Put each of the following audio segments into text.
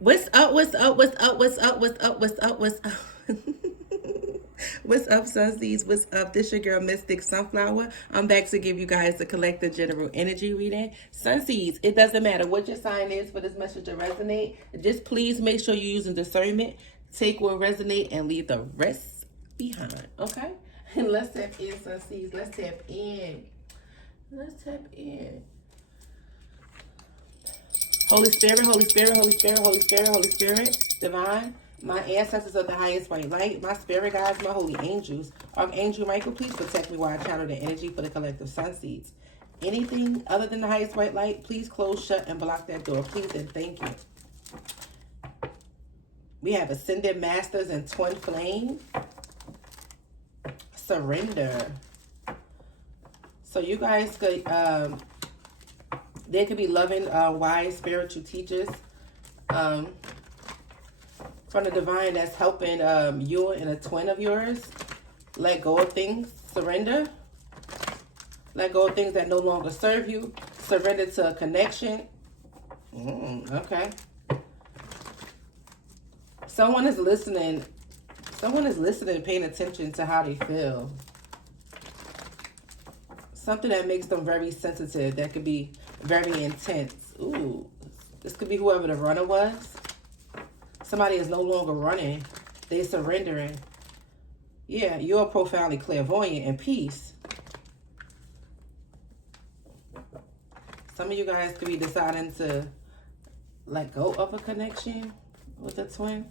What's up? What's up? What's up? What's up? What's up? What's up? What's up? What's up, Sunseeds? What's up? This your girl, Mystic Sunflower. I'm back to give you guys the collective general energy reading. Sunseeds, it doesn't matter what your sign is for this message to resonate. Just please make sure you're using discernment. Take what resonate and leave the rest behind. Okay? And let's tap in, Sunseeds. Let's tap in. Let's tap in. Holy Spirit, Holy Spirit, Holy Spirit, Holy Spirit, Holy Spirit, Divine, my ancestors of the highest white light, my spirit guides, my holy angels. Archangel Michael, please protect me while I channel the energy for the collective sun seeds. Anything other than the highest white light, please close, shut, and block that door. Please and thank you. We have Ascended Masters and Twin Flame. Surrender. So you guys could... There could be loving, wise, spiritual teachers from the divine that's helping you and a twin of yours let go of things, surrender, let go of things that no longer serve you, surrender to a connection. Okay. Someone is listening, paying attention to how they feel. Something that makes them very sensitive, that could be very intense. Ooh, this could be whoever the runner was. Somebody is no longer running. They're surrendering. Yeah, you're profoundly clairvoyant and peace. Some of you guys could be deciding to let go of a connection with a twin.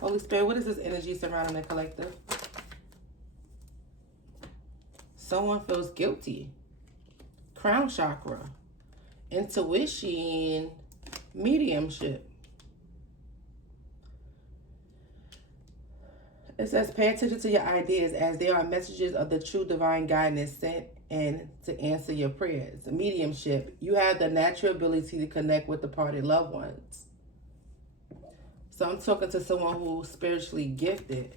Holy Spirit, what is this energy surrounding the collective? Someone feels guilty. Crown chakra. Intuition. Mediumship. It says, pay attention to your ideas as they are messages of the true divine guidance sent and to answer your prayers. Mediumship. You have the natural ability to connect with departed loved ones. So I'm talking to someone who's spiritually gifted.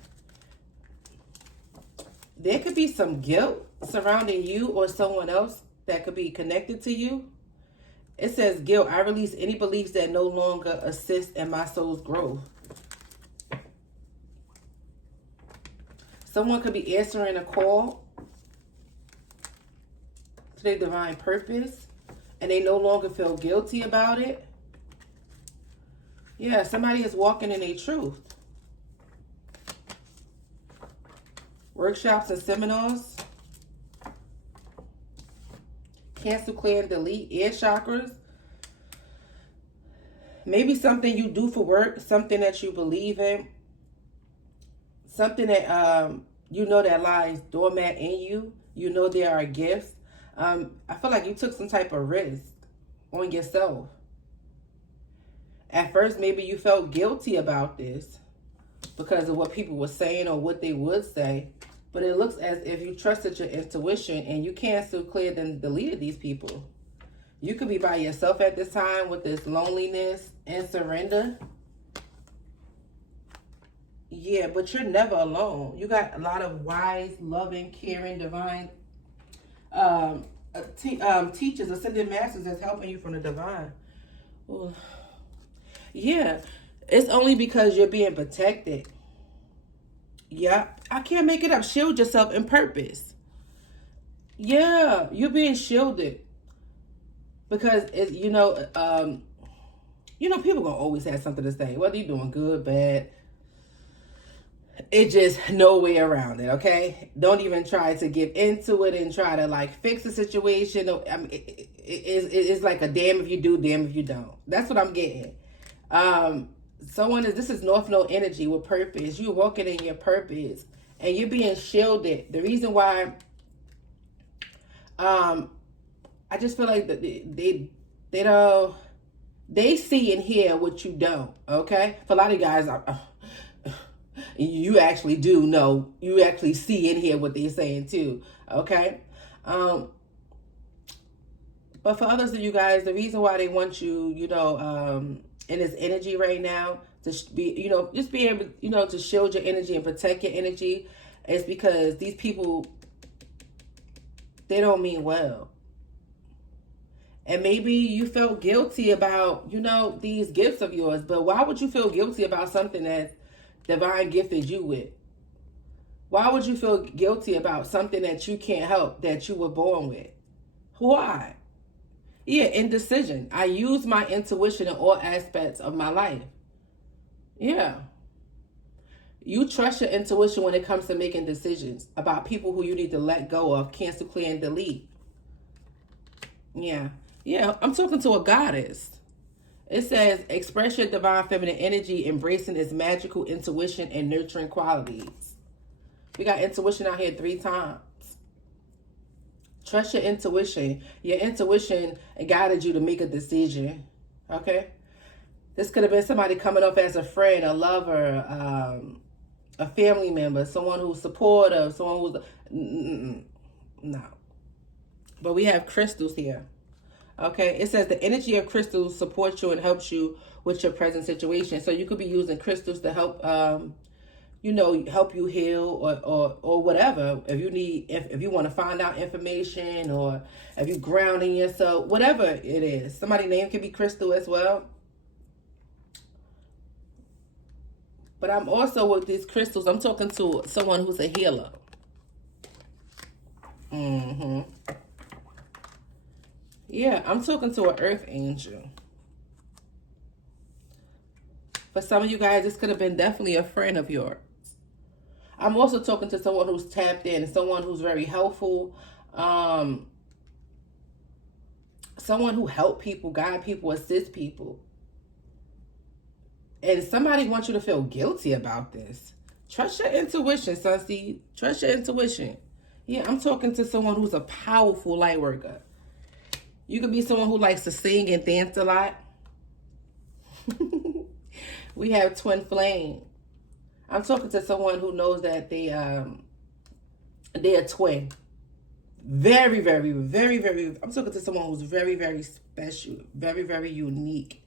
There could be some guilt surrounding you or someone else that could be connected to you. It says, guilt. I release any beliefs that no longer assist in my soul's growth. Someone could be answering a call to their divine purpose and they no longer feel guilty about it. Yeah, somebody is walking in their truth. Workshops and seminars. Cancel, clear, and delete. Air chakras. Maybe something you do for work. Something that you believe in. Something that you know that lies dormant in you. You know there are gifts. I feel like you took some type of risk on yourself. At first, maybe you felt guilty about this because of what people were saying or what they would say. But it looks as if you trusted your intuition and you canceled, cleared, and deleted these people. You could be by yourself at this time with this loneliness and surrender. Yeah, but you're never alone. You got a lot of wise, loving, caring, divine teachers, ascended masters that's helping you from the divine. Ooh. Yeah, it's only because you're being protected. Yeah, I can't make it up. Shield yourself in purpose. Yeah, you're being shielded because people gonna always have something to say, whether you're doing good, bad. It's just no way around it. Okay, don't even try to get into it and try to like fix the situation. I mean, it's like a damn if you do, damn if you don't. That's what I'm getting. This is North Node energy with purpose. You're walking in your purpose and you're being shielded. The reason why I just feel like that they see and hear what you don't. Okay, for a lot of you guys, you actually do know. You actually see and hear what they're saying too. Okay, but for others of you guys, the reason why they want you, in this energy right now to be, just be able, to shield your energy and protect your energy is because these people, they don't mean well. And maybe you felt guilty about, you know, these gifts of yours. But why would you feel guilty about something that divine gifted you with? Why would you feel guilty about something that you can't help, that you were born with? Why? Yeah, indecision. I use my intuition in all aspects of my life. Yeah. You trust your intuition when it comes to making decisions about people who you need to let go of, cancel, clear, and delete. Yeah. Yeah, I'm talking to a goddess. It says, express your divine feminine energy, embracing its magical intuition and nurturing qualities. We got intuition out here 3 times. Trust your intuition. Your intuition guided you to make a decision. Okay? This could have been somebody coming up as a friend, a lover, a family member, someone who's supportive, someone who's... No. But we have crystals here. Okay? It says the energy of crystals supports you and helps you with your present situation. So you could be using crystals to help... you know, help you heal or whatever. If you need, if you want to find out information, or if you grounding yourself, whatever it is. Somebody's name can be Crystal as well. But I'm also with these crystals, I'm talking to someone who's a healer. Yeah, I'm talking to an earth angel. For some of you guys, this could have been definitely a friend of yours. I'm also talking to someone who's tapped in, someone who's very helpful, someone who help people, guide people, assist people. And somebody wants you to feel guilty about this. Trust your intuition, Sunseed. Trust your intuition. Yeah, I'm talking to someone who's a powerful light worker. You could be someone who likes to sing and dance a lot. We have twin flame. I'm talking to someone who knows that they're a twin. Very, very, very, very. I'm talking to someone who's very, very special, very, very unique.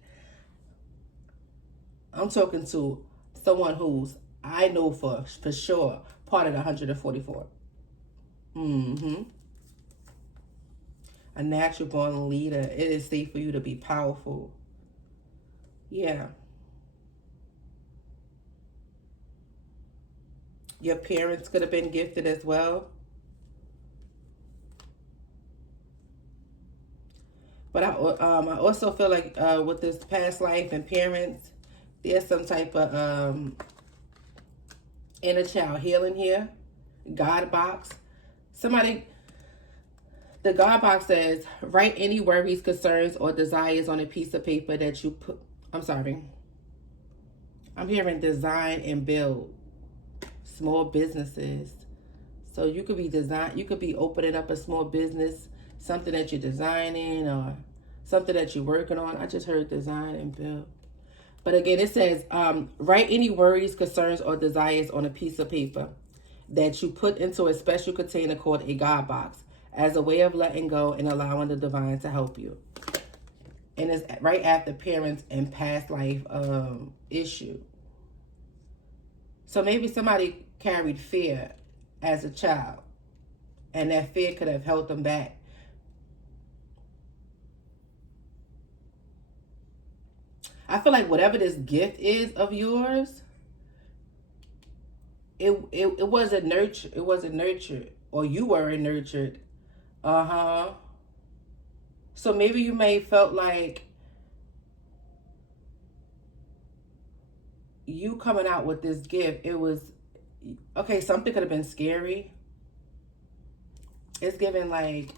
I'm talking to someone who's, I know for sure, part of the 144. A natural born leader. It is safe for you to be powerful. Yeah. Your parents could have been gifted as well. But I also feel like with this past life and parents, there's some type of inner child healing here. God box. Somebody, the God box says, write any worries, concerns, or desires on a piece of paper that you put. I'm sorry. I'm hearing design and build. Small businesses. So you could be opening up a small business, something that you're designing or something that you're working on. I just heard design and build. But again, it says, write any worries, concerns, or desires on a piece of paper that you put into a special container called a God box as a way of letting go and allowing the divine to help you. And it's right after parents and past life issue. So maybe somebody carried fear as a child, and that fear could have held them back. I feel like whatever this gift is of yours, it wasn't nurtured. It wasn't nurtured, or you weren't nurtured. So maybe you may felt like you coming out with this gift, it was, okay, something could have been scary. It's giving like,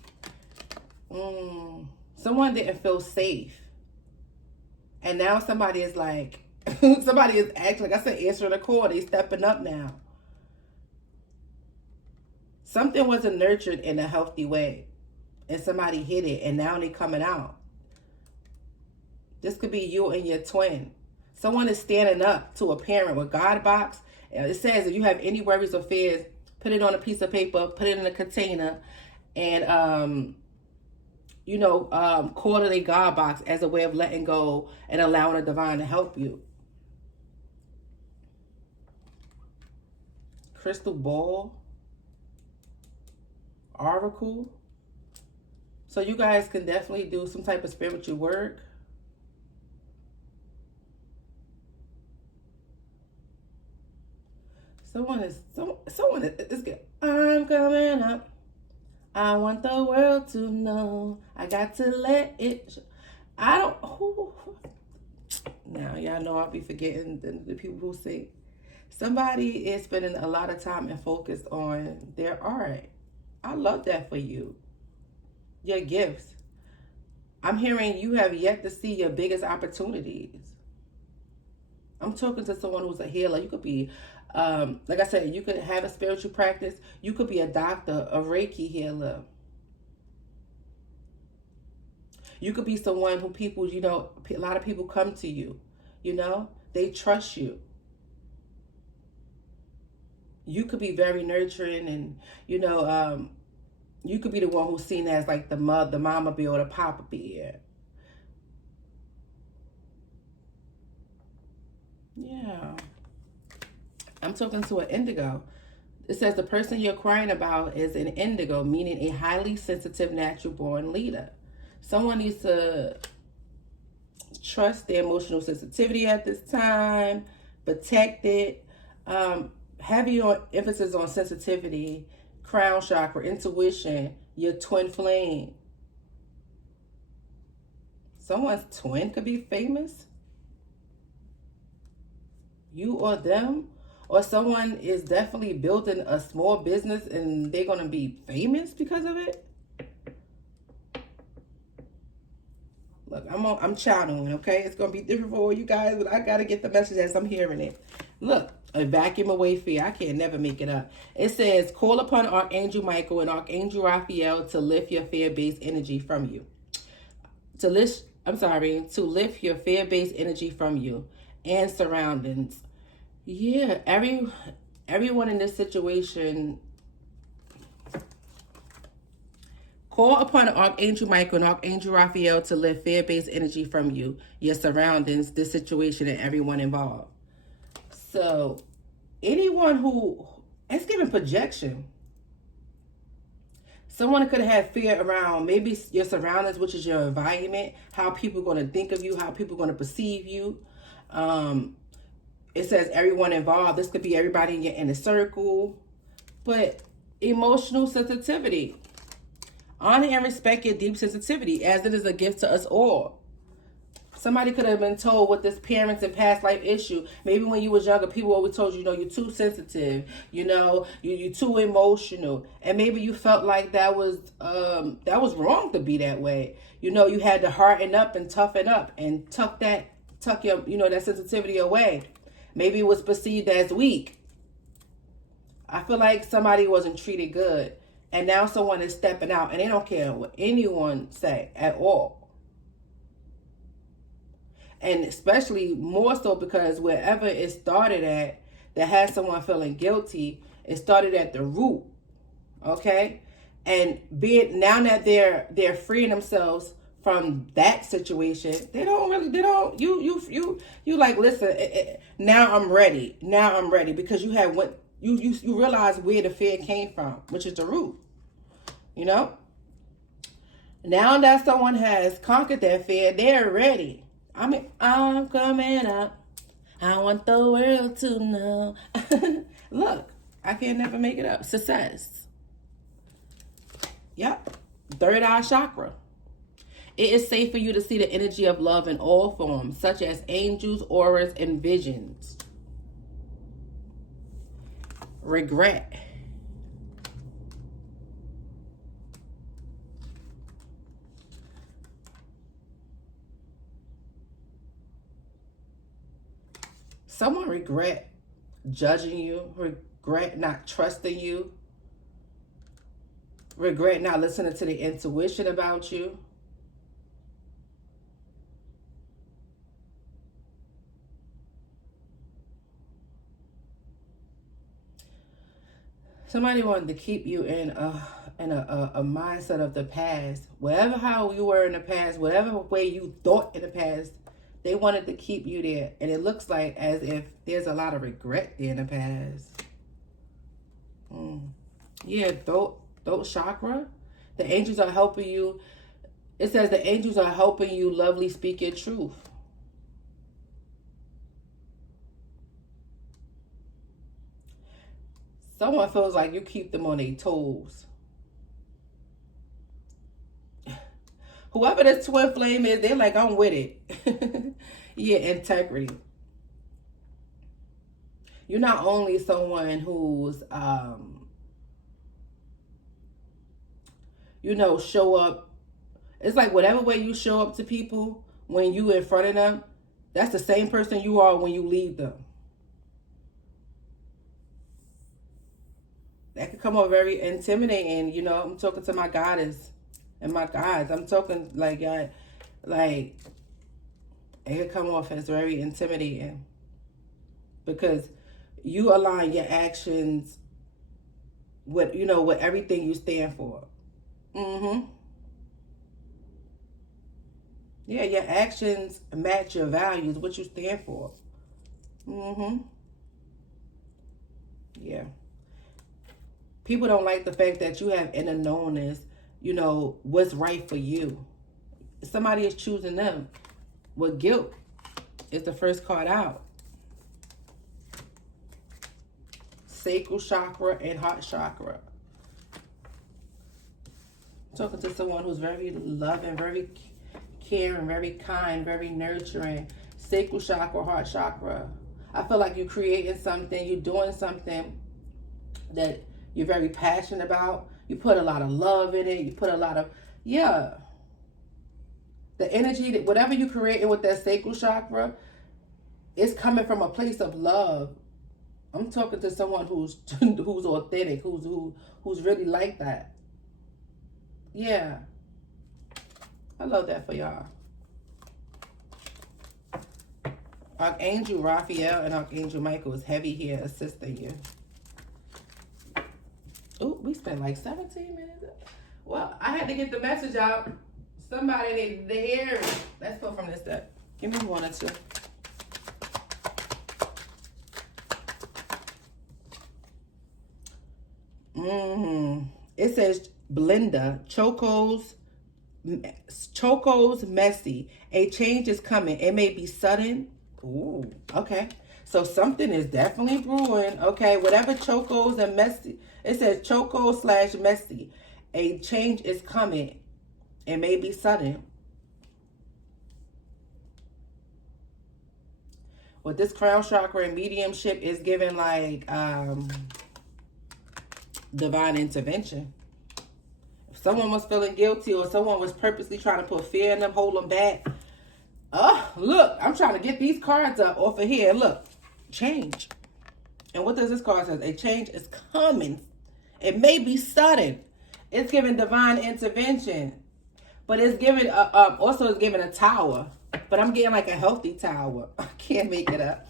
someone didn't feel safe. And now somebody is like, somebody is acting, like I said, answering the call. They stepping up now. Something wasn't nurtured in a healthy way. And somebody hit it, and now they coming out. This could be you and your twin. Someone is standing up to a parent with God box. It says if you have any worries or fears, put it on a piece of paper, put it in a container, and call it a God box as a way of letting go and allowing the divine to help you. Crystal ball, oracle. So you guys can definitely do some type of spiritual work. Someone is good. I'm coming up. I want the world to know. I got to let it. I don't. Now y'all know I'll be forgetting the people who sing. Somebody is spending a lot of time and focus on their art. I love that for you. Your gifts. I'm hearing you have yet to see your biggest opportunities. I'm talking to someone who's a healer. You could be, like I said, you could have a spiritual practice. You could be a doctor, a Reiki healer. You could be someone who people, a lot of people come to you. They trust you. You could be very nurturing, and you could be the one who's seen as like the mama bear or the papa bear. Yeah. I'm talking to an indigo. It says the person you're crying about is an indigo, meaning a highly sensitive natural born leader. Someone needs to trust their emotional sensitivity at this time, protect it. Heavy emphasis on sensitivity, crown chakra, intuition, your twin flame. Someone's twin could be famous. You or them. Or someone is definitely building a small business and they're going to be famous because of it. Look, I'm channeling, okay? It's going to be different for all you guys, but I got to get the message as I'm hearing it. Look, a vacuum away fear. I can't never make it up. It says, call upon Archangel Michael and Archangel Raphael to lift your fear-based energy from you. To lift your fear-based energy from you and surroundings. Yeah, everyone in this situation, call upon Archangel Michael and Archangel Raphael to lift fear-based energy from you, your surroundings, this situation, and everyone involved. So, anyone who, it's giving projection. Someone could have fear around maybe your surroundings, which is your environment, how people are going to think of you, how people are going to perceive you. It says everyone involved. This could be everybody in your inner circle. But emotional sensitivity. Honor and respect your deep sensitivity, as it is a gift to us all. Somebody could have been told with this parents and past life issue. Maybe when you was younger, people always told you, you're too sensitive. You're too emotional. And maybe you felt like that was wrong to be that way. You had to harden up and toughen up and tuck your, that sensitivity away. Maybe it was perceived as weak. I feel like somebody wasn't treated good. And now someone is stepping out and they don't care what anyone say at all. And especially more so because wherever it started at that has someone feeling guilty, it started at the root. Okay? And now that they're freeing themselves from that situation, you like, listen, now I'm ready. Now I'm ready because you realize where the fear came from, which is the root. Now that someone has conquered that fear, they're ready. I'm coming up. I want the world to know. Look, I can never make it up. Success. Yep. Third eye chakra. It is safe for you to see the energy of love in all forms, such as angels, auras, and visions. Regret. Someone regret judging you, regret not trusting you, regret not listening to the intuition about you. Somebody wanted to keep you in a mindset of the past. How you were in the past, whatever way you thought in the past, they wanted to keep you there. And it looks like as if there's a lot of regret there in the past. Yeah, throat chakra. The angels are helping you It says the angels are helping you lovely speak your truth. Someone feels like you keep them on their toes. Whoever this twin flame is, they're like, I'm with it. Yeah, integrity. You're not only someone who's, show up. It's like whatever way you show up to people when you in front of them, that's the same person you are when you leave them. That could come off very intimidating. I'm talking to my goddess and my guys. I'm talking like it could come off as very intimidating because you align your actions with with everything you stand for. Yeah, your actions match your values, what you stand for. Yeah. People don't like the fact that you have inner knownness, what's right for you. Somebody is choosing them. With guilt is the first card out. Sacral chakra and heart chakra. I'm talking to someone who's very loving, very caring, very kind, very nurturing. Sacral chakra, heart chakra. I feel like you're creating something, you're doing something that you're very passionate about. You put a lot of love in it. You put a lot of, the energy, that whatever you're creating with that sacral chakra, it's coming from a place of love. I'm talking to someone who's authentic, who's really like that. Yeah. I love that for y'all. Archangel Raphael and Archangel Michael is heavy here assisting you. Oh, we spent like 17 minutes. Well, I had to get the message out. Somebody needed to hear it. Let's go from this deck. Give me one or two. It says Belinda, Choco's messy. A change is coming. It may be sudden. Ooh, okay. So something is definitely brewing. Okay, whatever Choco's and messy. It says Choco/messy. A change is coming. It may be sudden. With this crown chakra and mediumship is given like divine intervention. If someone was feeling guilty or someone was purposely trying to put fear in them, hold them back. Look, I'm trying to get these cards up off of here. Look, change. And what does this card say? A change is coming. It may be sudden. It's giving divine intervention. But it's giving, also it's giving a tower. But I'm getting like a healthy tower. I can't make it up.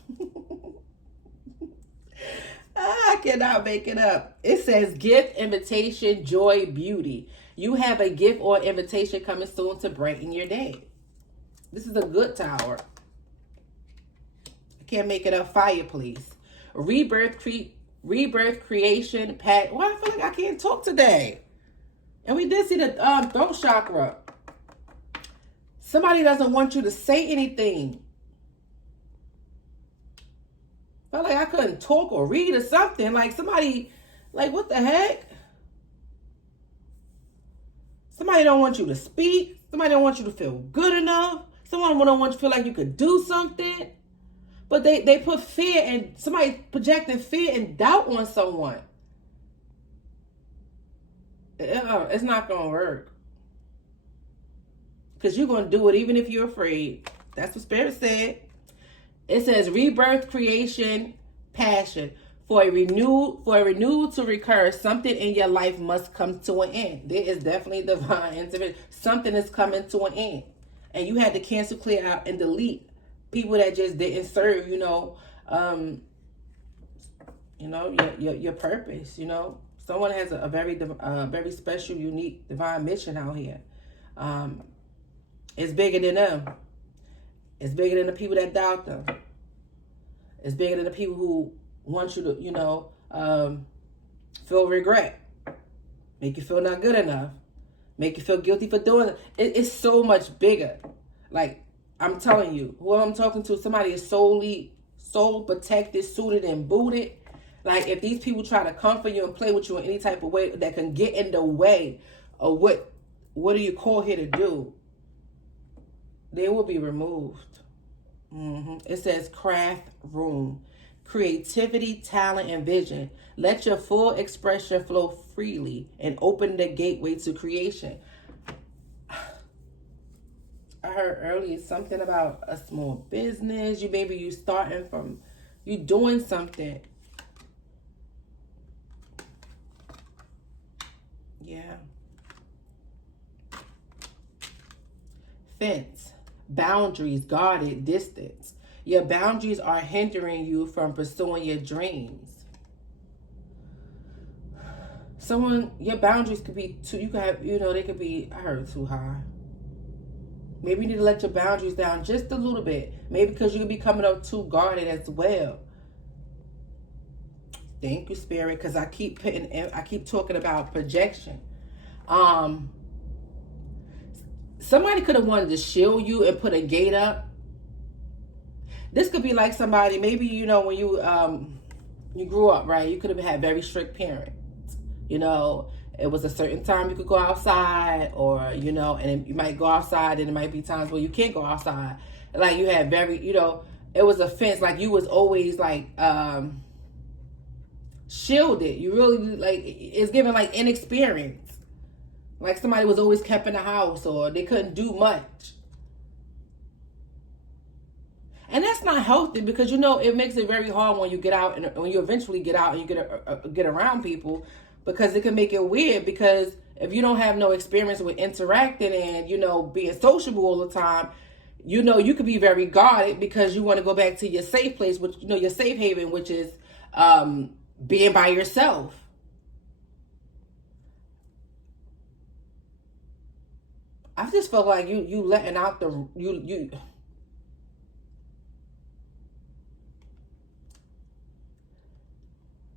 I cannot make it up. It says gift, invitation, joy, beauty. You have a gift or invitation coming soon to brighten your day. This is a good tower. I can't make it up. Fireplace. Rebirth, creation, Well, I feel like I can't talk today. And we did see the throat chakra. Somebody doesn't want you to say anything. Felt like I couldn't talk or read or something. Like somebody, like what the heck? Somebody don't want you to speak. Somebody don't want you to feel good enough. Someone don't want you to feel like you could do something. But they put fear and somebody projecting fear and doubt on someone. It's not going to work. Because you're going to do it even if you're afraid. That's what Spirit said. It says rebirth, creation, passion. For a renewal to recur, something in your life must come to an end. There is definitely divine intervention. Something is coming to an end. And you had to cancel, clear out, and delete people that just didn't serve, your purpose, Someone has a very special, unique, divine mission out here. It's bigger than them. It's bigger than the people that doubt them. It's bigger than the people who want you to, feel regret. Make you feel not good enough. Make you feel guilty for doing it. It's so much bigger. Like, I'm telling you, who I'm talking to, somebody is soul protected, suited, and booted. Like, if these people try to comfort you and play with you in any type of way that can get in the way of what are you called here to do, they will be removed. It says craft room. Creativity, talent, and vision. Let your full expression flow freely and open the gateway to creation. I heard earlier something about a small business. You starting from, you doing something. Yeah. Fence. Boundaries, guarded, distance. Your boundaries are hindering you from pursuing your dreams. Your boundaries could be too, you could have, they could be, I heard too high. Maybe you need to let your boundaries down just a little bit. Maybe because you could be coming up too guarded as well. Thank you, Spirit, because I keep talking about projection. Somebody could have wanted to shield you and put a gate up. This could be like somebody, maybe, when you grew up, right? You could have had very strict parents. It was a certain time you could go outside, or, and you might go outside, and it might be times where you can't go outside. Like, you had very, it was a fence. Like, you was always, like, shielded. You really, like, it's given, like, inexperience. Like, somebody was always kept in the house, or they couldn't do much. And that's not healthy, because, it makes it very hard when you get out, and when you eventually get out and you get around people, because it can make it weird. Because if you don't have no experience with interacting and, being sociable all the time, you could be very guarded because you want to go back to your safe place, which, your safe haven, which is being by yourself. I just felt like you letting out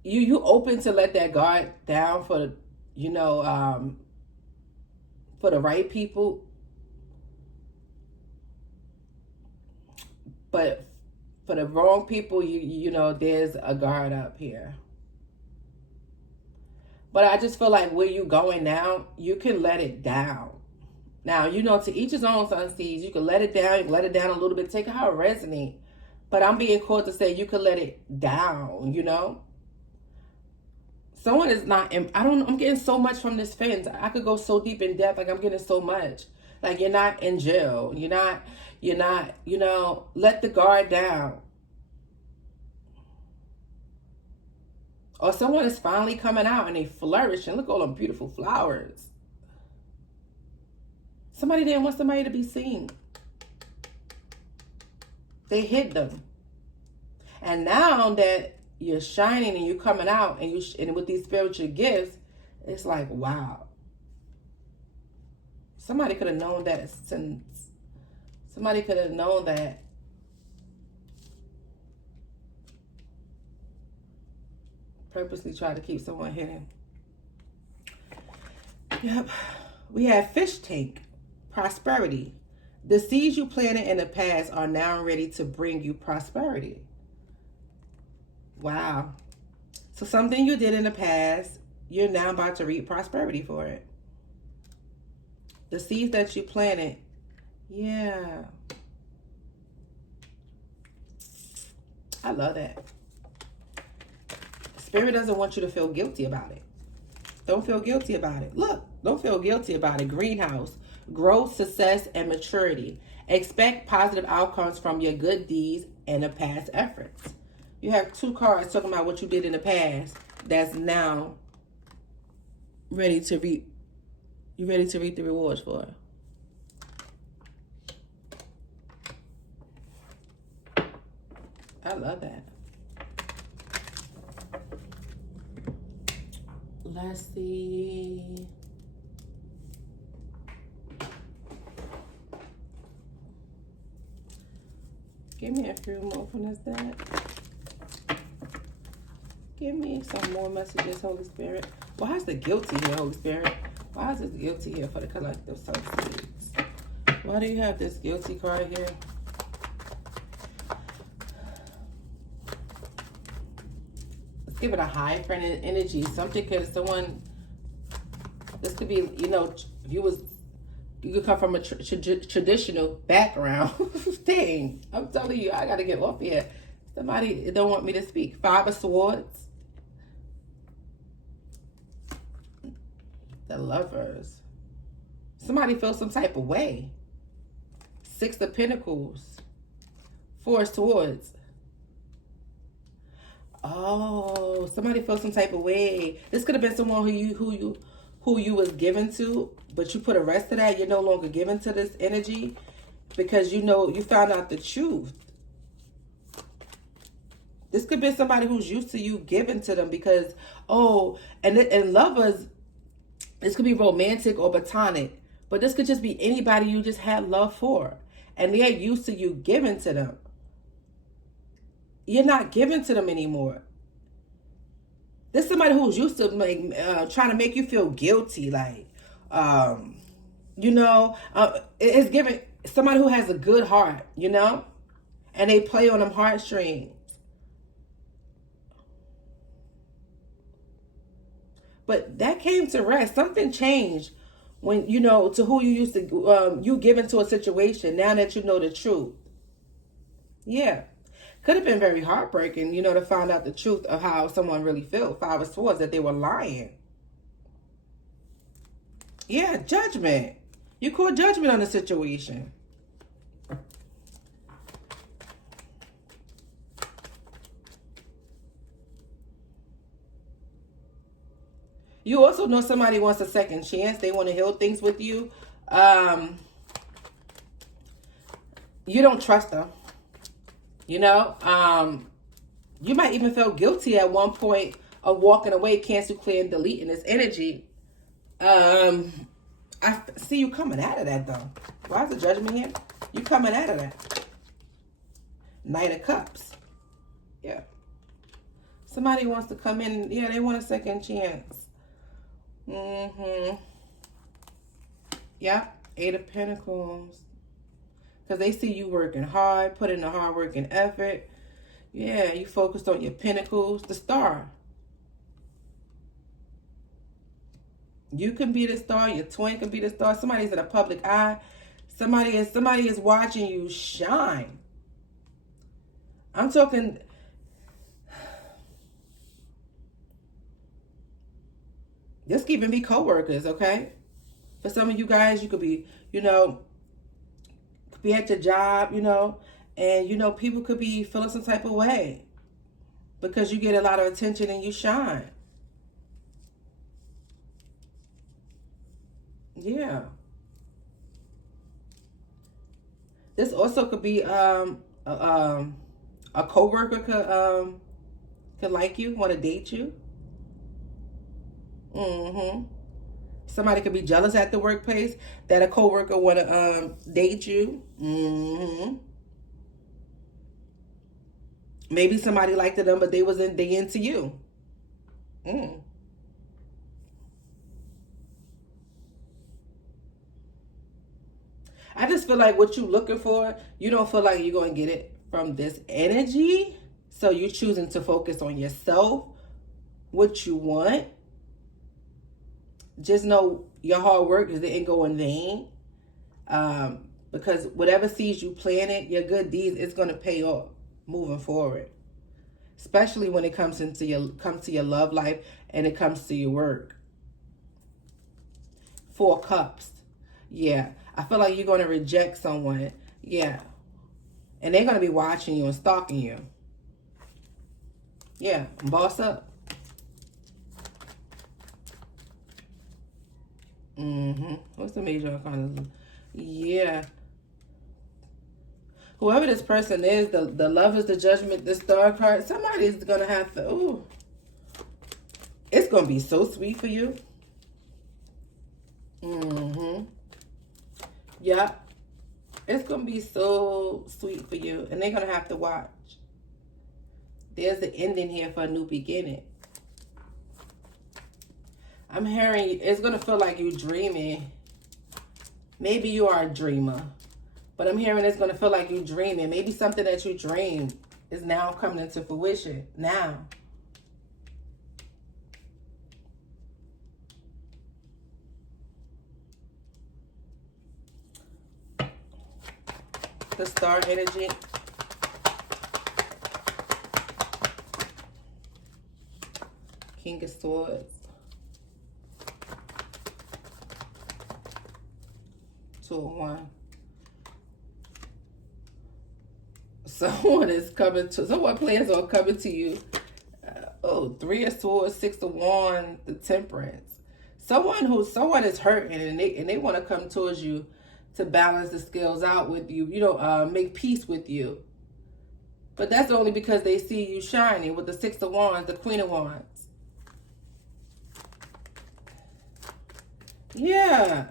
you open to let that guard down for the right people, but for the wrong people, there's a guard up here. But I just feel like where you going now, you can let it down. Now, to each his own, Sun Seeds. You can let it down. You can let it down a little bit. Take it how it resonates. But I'm being called to say you can let it down, Someone is not, I'm getting so much from this fence. I could go so deep in depth. Like, I'm getting so much. Like, you're not in jail. You're not, let the guard down. Or someone is finally coming out and they flourish. And look at all them beautiful flowers. Somebody didn't want somebody to be seen. They hid them. And now that you're shining and you're coming out and with these spiritual gifts, it's like, wow. Somebody could have known that since. Somebody could have known that. Purposely try to keep someone hidden. Yep. We have fish tank. Prosperity. The seeds you planted in the past are now ready to bring you prosperity. Wow. So something you did in the past, you're now about to reap prosperity for it. The seeds that you planted, yeah. I love that. Spirit doesn't want you to feel guilty about it. Don't feel guilty about it. Look, don't feel guilty about it. Greenhouse. Growth, success, and maturity. Expect positive outcomes from your good deeds and the past efforts. You have 2 cards talking about what you did in the past that's now ready to reap. You're ready to reap the rewards for it. I love that. Let's see. Give me a few more from this deck. Give me some more messages, Holy Spirit. Why is the guilty here, Holy Spirit? Why is this guilty here for the collective subsidies? Why do you have this guilty card here? Let's give it a high friend energy. Something could, someone, this could be, you know, if you could come from a traditional background. Dang, I'm telling you, I got to get off here. Somebody don't want me to speak. 5 of Swords. The Lovers. Somebody feels some type of way. 6 of Pentacles. 4 of Swords. Oh, somebody feels some type of way. This could have been someone who you was given to, but you put a rest to that. You're no longer given to this energy because you know you found out the truth. This could be somebody who's used to you giving to them because, oh, and lovers, this could be romantic or platonic, but this could just be anybody you just had love for, and they're used to you giving to them. You're not giving to them anymore. There's somebody who's used to trying to make you feel guilty, like, you know, it's giving somebody who has a good heart, you know, and they play on them heartstrings. But that came to rest. Something changed when, you know, to who you used to, you give into a situation now that you know the truth. Yeah. Could have been very heartbreaking, you know, to find out the truth of how someone really felt. 5 of Swords, that they were lying. Yeah, judgment. You call judgment on the situation. You also know somebody wants a second chance. They want to heal things with you. You don't trust them. You know, you might even feel guilty at one point of walking away, cancel, clear, and deleting this energy. I see you coming out of that, though. Why is the Judgment here? You coming out of that. Knight of Cups. Yeah. Somebody wants to come in. Yeah, they want a second chance. Yeah. 8 of Pentacles. Because they see you working hard, put in the hard work and effort. Yeah, you focused on your pentacles. The Star. You can be the star. Your twin can be the star. Somebody's in a public eye. Somebody is watching you shine. I'm talking. This could even be co-workers, okay? For some of you guys, you could be, you know, be at your job, you know, and, you know, people could be feeling some type of way because you get a lot of attention and you shine. Yeah. This also could be a co-worker could like you, want to date you. Somebody could be jealous at the workplace that a coworker want to date you. Maybe somebody liked them, but they into you. I just feel like what you're looking for, you don't feel like you're going to get it from this energy. So you're choosing to focus on yourself, what you want. Just know your hard work didn't go in vain. Because whatever seeds you planted, your good deeds, it's going to pay off moving forward. Especially when it comes to your love life and it comes to your work. 4 Cups. Yeah. I feel like you're going to reject someone. Yeah. And they're going to be watching you and stalking you. Yeah. Boss up. What's the major arcana? Yeah. Whoever this person is, the Lovers, the Judgment, the Star card, somebody's going to have to, ooh. It's going to be so sweet for you. Yeah. It's going to be so sweet for you. And they're going to have to watch. There's the ending here for a new beginning. I'm hearing it's going to feel like you're dreaming. Maybe you are a dreamer. But I'm hearing it's going to feel like you're dreaming. Maybe something that you dreamed is now coming into fruition. Now. The star energy. King of Swords. 2 of 1. Someone is coming to, someone plans on coming to you. 3 of Swords, 6 of Wands, the Temperance. Someone is hurting and they want to come towards you to balance the scales out with you, make peace with you. But that's only because they see you shining with the 6 of Wands, the Queen of Wands. Yeah.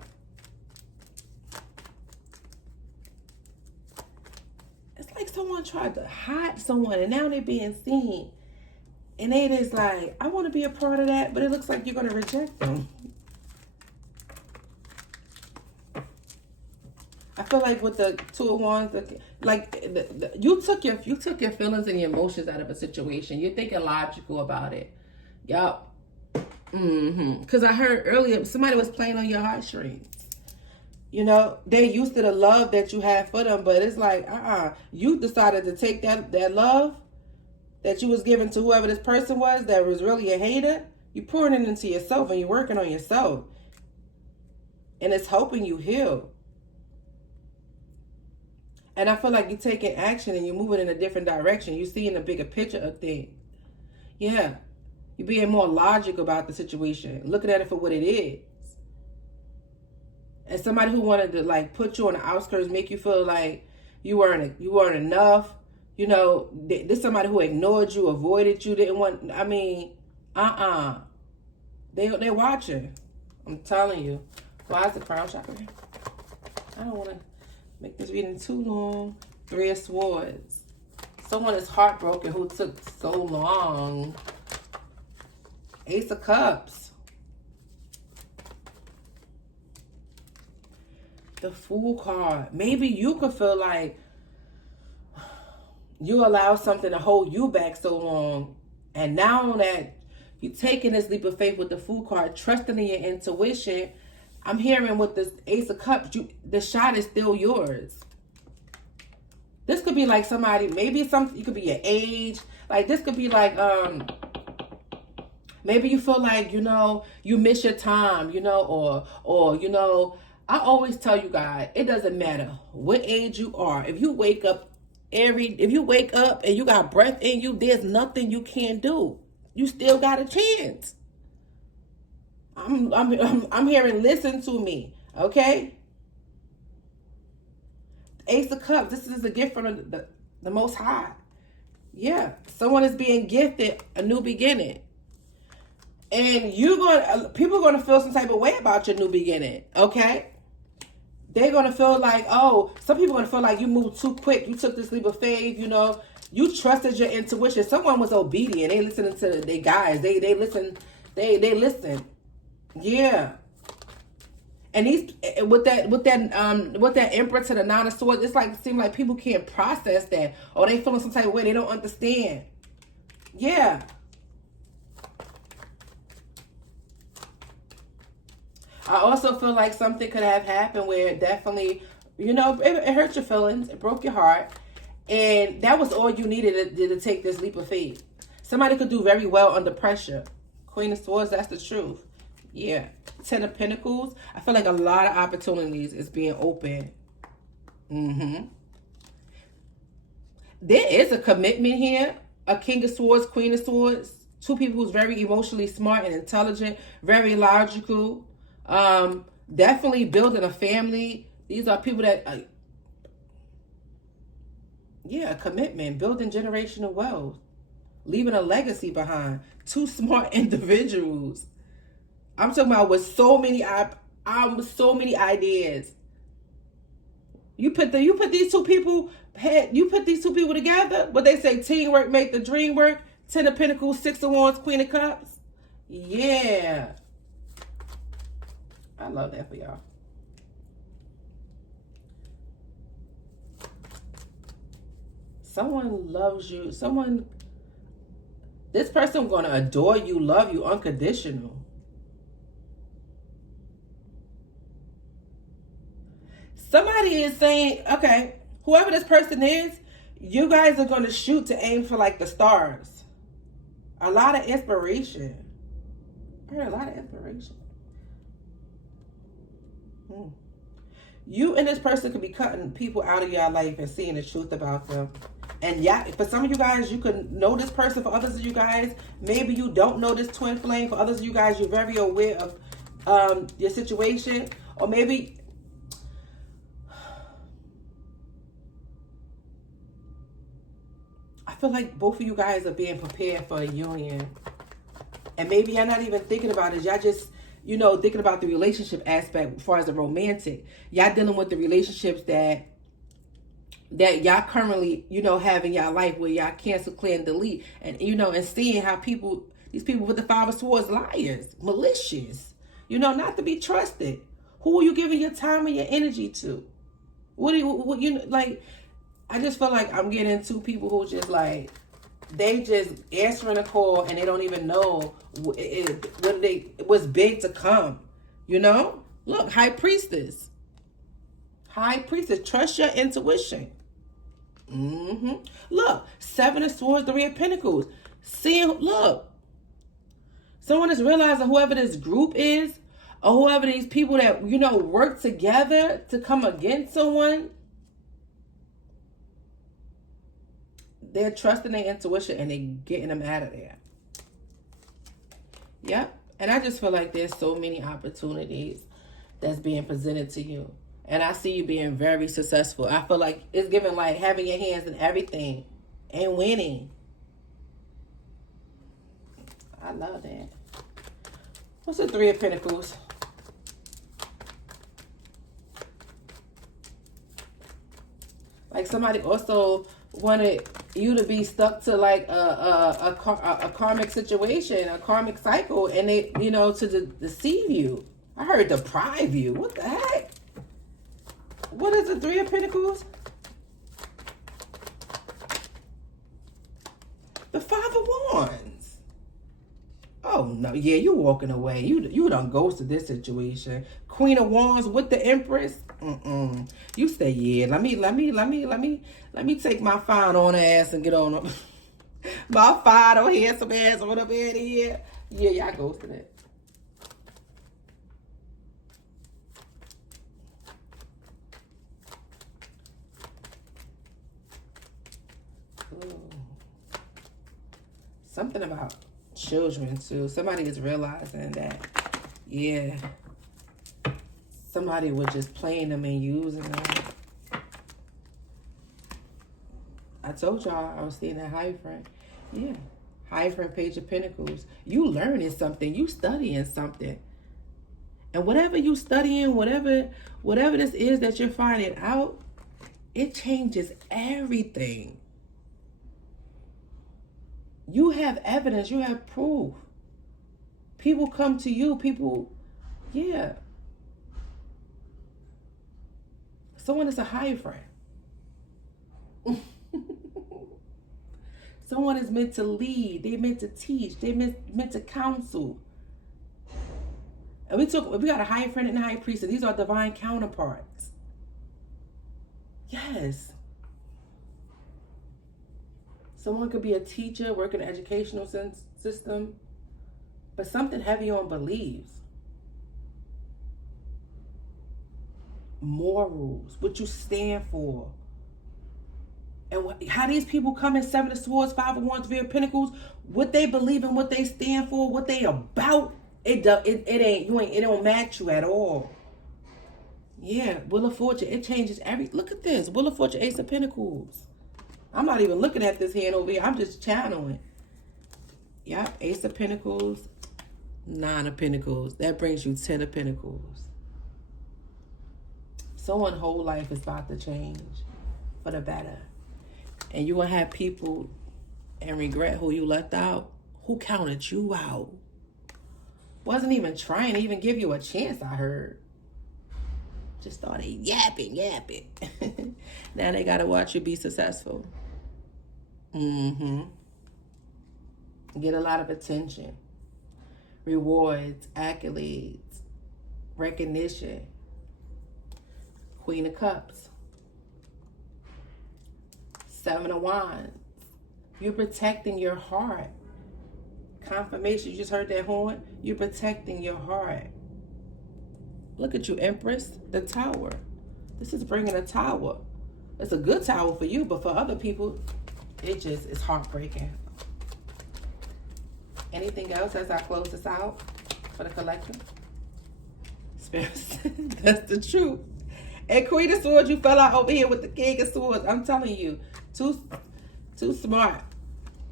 It's like someone tried to hide someone and now they're being seen. And it is like, I want to be a part of that, but it looks like you're going to reject them. I feel like with the 2 of Wands, you took your feelings and your emotions out of a situation. You're thinking logical about it. Yup. Because I heard earlier somebody was playing on your heartstrings. They're used to the love that you have for them, but it's like, you decided to take that love that you was giving to whoever this person was that was really a hater. You're pouring it into yourself and you're working on yourself. And it's helping you heal. And I feel like you're taking action and you're moving in a different direction. You're seeing a bigger picture of things. Yeah. You're being more logical about the situation. Looking at it for what it is. And somebody who wanted to put you on the outskirts, make you feel like you weren't enough. There's somebody who ignored you, avoided you, didn't want, They're watching. I'm telling you. Why is the crown chakra? I don't want to make this reading too long. 3 of Swords. Someone is heartbroken who took so long. Ace of Cups. The Fool card. Maybe you could feel like you allow something to hold you back so long. And now that you're taking this leap of faith with the Fool card, trusting in your intuition, I'm hearing with this Ace of Cups, the shot is still yours. This could be like somebody, maybe you could be your age. Like this could be like, maybe you feel like, you miss your time, or I always tell you guys, it doesn't matter what age you are. If you wake up and you got breath in you, there's nothing you can't do. You still got a chance. I'm hearing, listen to me, okay? Ace of Cups. This is a gift from the Most High. Yeah, someone is being gifted a new beginning, and people are gonna feel some type of way about your new beginning. Okay, they're gonna feel like, some people are gonna feel like you moved too quick. You took this leap of faith. You trusted your intuition. Someone was obedient. They listening to their guys. They listen. They listen. Yeah. And with that Emperor to the 9 of Swords, it's like, it seems like people can't process that, or they feeling some type of way. They don't understand. Yeah. I also feel like something could have happened where it definitely, it hurt your feelings, it broke your heart, and that was all you needed to take this leap of faith. Somebody could do very well under pressure. Queen of Swords, that's the truth. Yeah. 10 of Pentacles. I feel like a lot of opportunities is being open. There is a commitment here. A King of Swords, Queen of Swords. 2 people who's very emotionally smart and intelligent. Very logical. Definitely building a family. These are people that... a commitment. Building generational wealth. Leaving a legacy behind. 2 smart individuals. I'm talking about with so many ideas. You put these two people together. What they say, teamwork make the dream work. 10 of Pentacles, 6 of Wands, Queen of Cups. Yeah. I love that for y'all. Someone loves you. This person going to adore you, love you, unconditional. Somebody is saying, okay, whoever this person is, you guys are going to shoot to aim for like the stars. A lot of inspiration. I heard a lot of inspiration. You and this person could be cutting people out of your life and seeing the truth about them. And yeah, for some of you guys, you can know this person. For others of you guys, maybe you don't know this twin flame. For others of you guys, you're very aware of your situation. Or maybe I feel like both of you guys are being prepared for a union. And maybe you're not even thinking about it. Y'all just, you know, thinking about the relationship aspect as far as the romantic. Y'all dealing with the relationships that y'all currently, you know, have in y'all life where y'all cancel, clear, and delete. And, you know, and seeing how these people with the 5 of Swords, liars, malicious, you know, not to be trusted. Who are you giving your time and your energy to? What you like, I just feel like I'm getting 2 people who just like, they just answering a call and they don't even know what's big to come, you know? Look, High Priestess. High Priestess, trust your intuition. Look, 7 of Swords, 3 of Pentacles. Look, someone is realizing whoever this group is, or whoever these people that, you know, work together to come against someone, they're trusting their intuition and they're getting them out of there. Yep. And I just feel like there's so many opportunities that's being presented to you. And I see you being very successful. I feel like it's giving like having your hands in everything and winning. I love that. What's the 3 of Pentacles? Like somebody also wanted you to be stuck to like a karmic situation, a karmic cycle, and they, you know, to deceive you. I heard deprive you. What the heck? What is the 3 of Pentacles? The 5 of Wands. Oh no, yeah, you walking away. You done ghosted this situation. Queen of Wands with the Empress. You say, yeah, let me take my fine on ass and get on them. My fine on handsome ass on up in here. Yeah, y'all ghosted it. Something about children too. Somebody is realizing that, yeah, somebody was just playing them and using them. I told y'all I was seeing that Hierophant. Yeah, Hierophant, Page of Pentacles. You learning something. You studying something. And whatever you studying, whatever this is that you're finding out, it changes everything. You have evidence. You have proof. People come to you. People, yeah. Someone is a Hierophant. Someone is meant to lead. They're meant to teach. They're meant to counsel. And we got a Hierophant and a High Priestess. These are divine counterparts. Yes. Someone could be a teacher, work in the educational system, but something heavy on beliefs. Morals, what you stand for. And how these people come in 7 of Swords, 5 of Wands, 3 of Pentacles, what they believe in, what they stand for, what they about, it don't match you at all. Yeah, Wheel of Fortune, it changes look at this, Wheel of Fortune, Ace of Pentacles. I'm not even looking at this hand over here, I'm just channeling. Yeah, Ace of Pentacles, 9 of Pentacles, that brings you 10 of Pentacles. Someone's whole life is about to change for the better. And you're going to have people and regret who you left out, who counted you out. Wasn't even trying to even give you a chance, I heard. Just started yapping. Now they got to watch you be successful. Get a lot of attention. Rewards, accolades, recognition. Queen of Cups. Seven of Wands. You're protecting your heart. Confirmation. You just heard that horn? You're protecting your heart. Look at you, Empress. The Tower. This is bringing a tower. It's a good tower for you, but for other people, it just is heartbreaking. Anything else as I close this out for the collective? Spirits. That's the truth. And Queen of Swords, you fell out over here with the King of Swords. I'm telling you, too smart.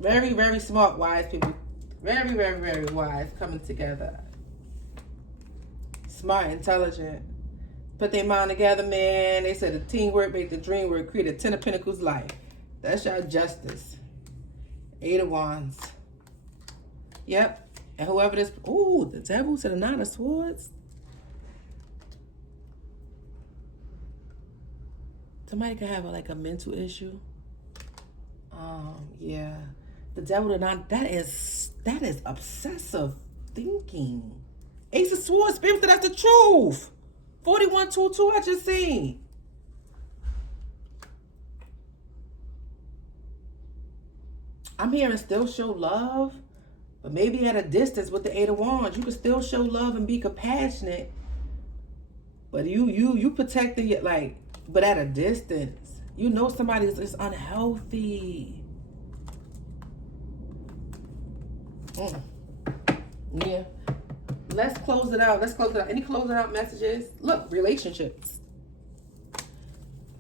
Very, very smart, wise people. Very, very, very wise coming together. Smart, intelligent. Put their mind together, man. They said the teamwork make the dream work. Create a 10 of Pentacles life. That's your justice. 8 of Wands. Yep. And whoever this... Ooh, the Devil to the 9 of Swords. Somebody could have like a mental issue. Yeah. The Devil to 9... That is obsessive thinking. Ace of Swords, Spirit, that's the truth. 4122 I just seen. I'm hearing still show love, but maybe at a distance with the 8 of Wands. You can still show love and be compassionate, but you protecting it, like, but at a distance. You know somebody is unhealthy. Yeah. Let's close it out. Any closing out messages? Look, relationships.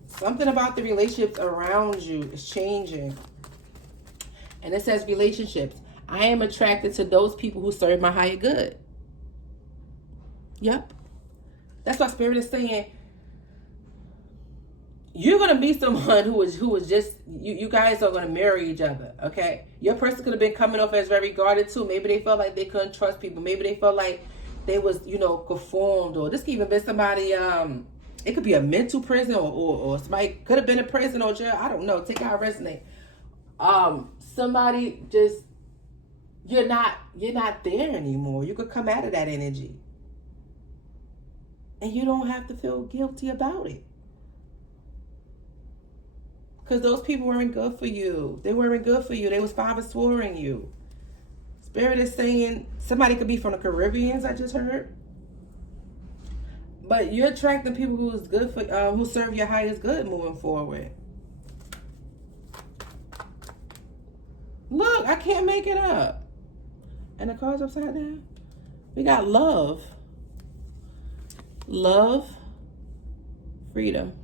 Something about the relationships around you is changing. And it says relationships. I am attracted to those people who serve my higher good. Yep. That's what Spirit is saying. You're going to meet someone who is just, you guys are going to marry each other, okay? Your person could have been coming off as very guarded too. Maybe they felt like they couldn't trust people. Maybe they felt like they was, conformed. Or this could even be somebody, it could be a mental prison or somebody could have been in prison or jail. I don't know. Take out resonate. Somebody just, you're not there anymore. You could come out of that energy. And you don't have to feel guilty about it. Because those people weren't good for you. They weren't good for you. They was father swearing you. Spirit is saying somebody could be from the Caribbeans, I just heard. But you're attracting people who is good for, who serve your highest good moving forward. Look, I can't make it up. And the cards upside down. We got love. Love. Freedom.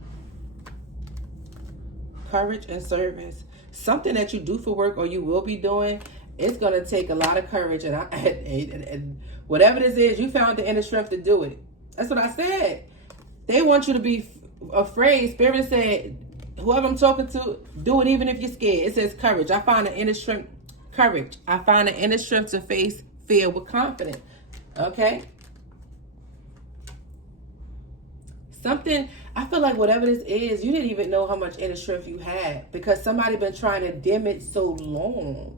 Courage and service. Something that you do for work or you will be doing, it's going to take a lot of courage. And whatever this is, you found the inner strength to do it. That's what I said. They want you to be afraid. Spirit said, whoever I'm talking to, do it even if you're scared. It says courage. I find the inner strength. Courage. I find the inner strength to face fear with confidence. Okay? Something, I feel like whatever this is, you didn't even know how much inner strength you had because somebody been trying to dim it so long.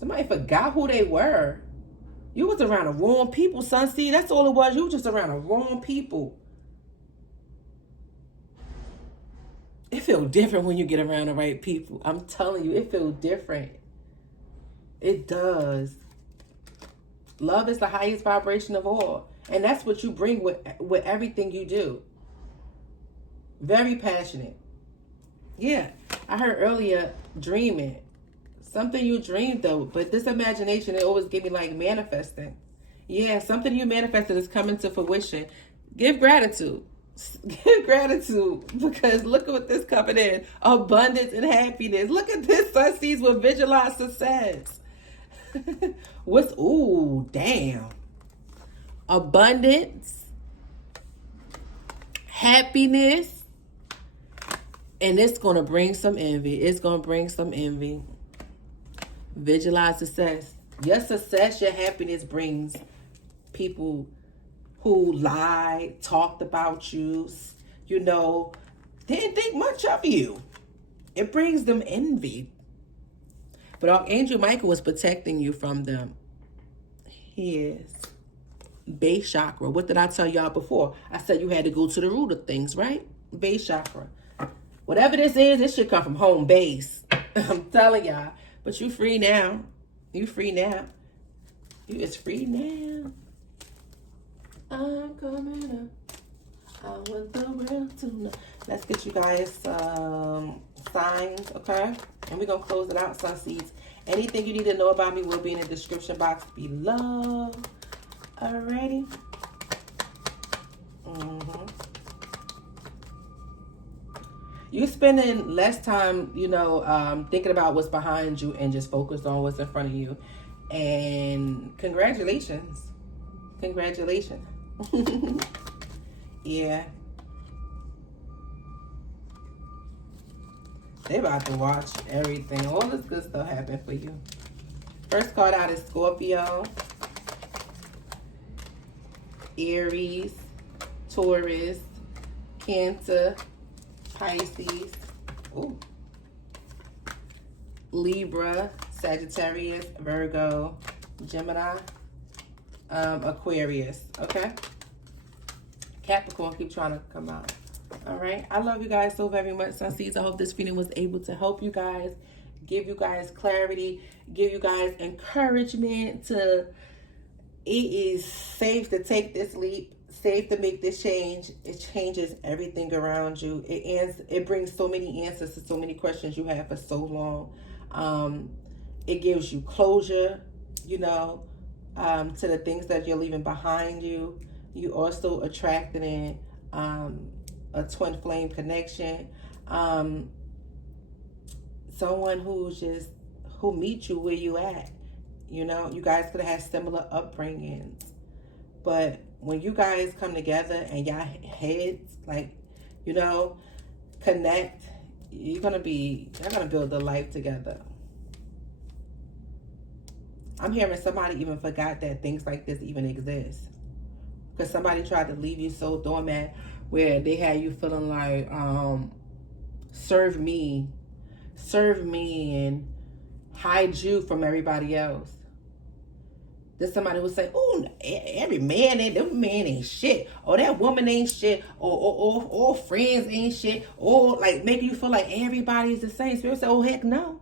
Somebody forgot who they were. You was around the wrong people, son. See, that's all it was. You were just around the wrong people. It feels different when you get around the right people. I'm telling you, it feels different. It does. Love is the highest vibration of all. And that's what you bring with everything you do. Very passionate. Yeah. I heard earlier, dreaming. Something you dreamed though. But this imagination, it always give me like manifesting. Yeah, something you manifested is coming to fruition. Give gratitude. Give gratitude. Because look at what this coming in. Abundance and happiness. Look at this. Sun sees what visualize success. Ooh, damn. Abundance, happiness, and it's going to bring some envy. It's going to bring some envy. Visualize success. Your success, your happiness brings people who lied, talked about you, you know, didn't think much of you. It brings them envy. But Archangel Michael was protecting you from them. He is. Base chakra. What did I tell y'all before? I said you had to go to the root of things, right? Base chakra. Whatever this is, this should come from home base. I'm telling y'all. But you free now. You free now. You is free now. I'm coming up. I want the world to know. Let's get you guys some signs, okay? And we're going to close it out, Sun Seeds. Anything you need to know about me will be in the description box below. Alrighty. You spending less time, you know, thinking about what's behind you and just focused on what's in front of you. And congratulations. Congratulations. Yeah. They about to watch everything. All this good stuff happen for you. First card out is Scorpio, Aries, Taurus, Cancer, Pisces, ooh, Libra, Sagittarius, Virgo, Gemini, Aquarius, okay? Capricorn, keep trying to come out. All right. I love you guys so very much, Sun Seeds. I hope this reading was able to help you guys, give you guys clarity, give you guys encouragement to, it is safe to take this leap, safe to make this change. It changes everything around you. It brings so many answers to so many questions you had for so long. It gives you closure, you know, to the things that you're leaving behind you. You also attracted in a twin flame connection. Someone who meets you where you at. You know, you guys could have had similar upbringings. But when you guys come together and y'all heads, like, you know, connect, you're gonna build a life together. I'm hearing somebody even forgot that things like this even exist. Because somebody tried to leave you so doormat where they had you feeling like, serve me and hide you from everybody else. There's somebody who say, oh, every man ain't shit, or that woman ain't shit, or friends ain't shit, or like making you feel like everybody's the same. Spirit say, oh, heck no.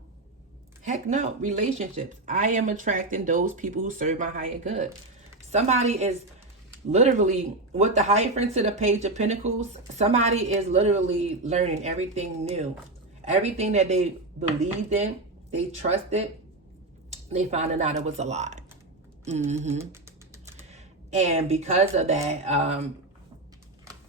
Heck no. Relationships. I am attracting those people who serve my higher good. Somebody is literally, with the Hierophant to the Page of Pentacles, somebody is literally learning everything new. Everything that they believed in, they trusted, they found out it was a lie. And because of that,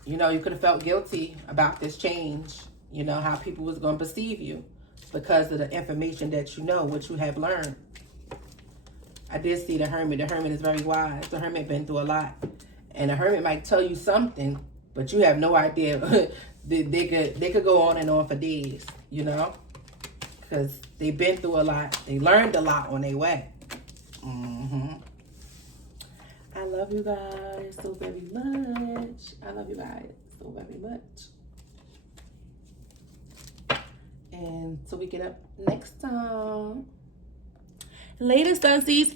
you know, you could have felt guilty about this change. You know, how people was going to perceive you because of the information that you know, what you have learned. I did see the Hermit. The Hermit is very wise. The Hermit been through a lot. And the Hermit might tell you something, but you have no idea. they could go on and on for days, you know, because they've been through a lot. They learned a lot on their way. I love you guys so very much. I love you guys so very much. And so we get up next time. Later, Sunseeds.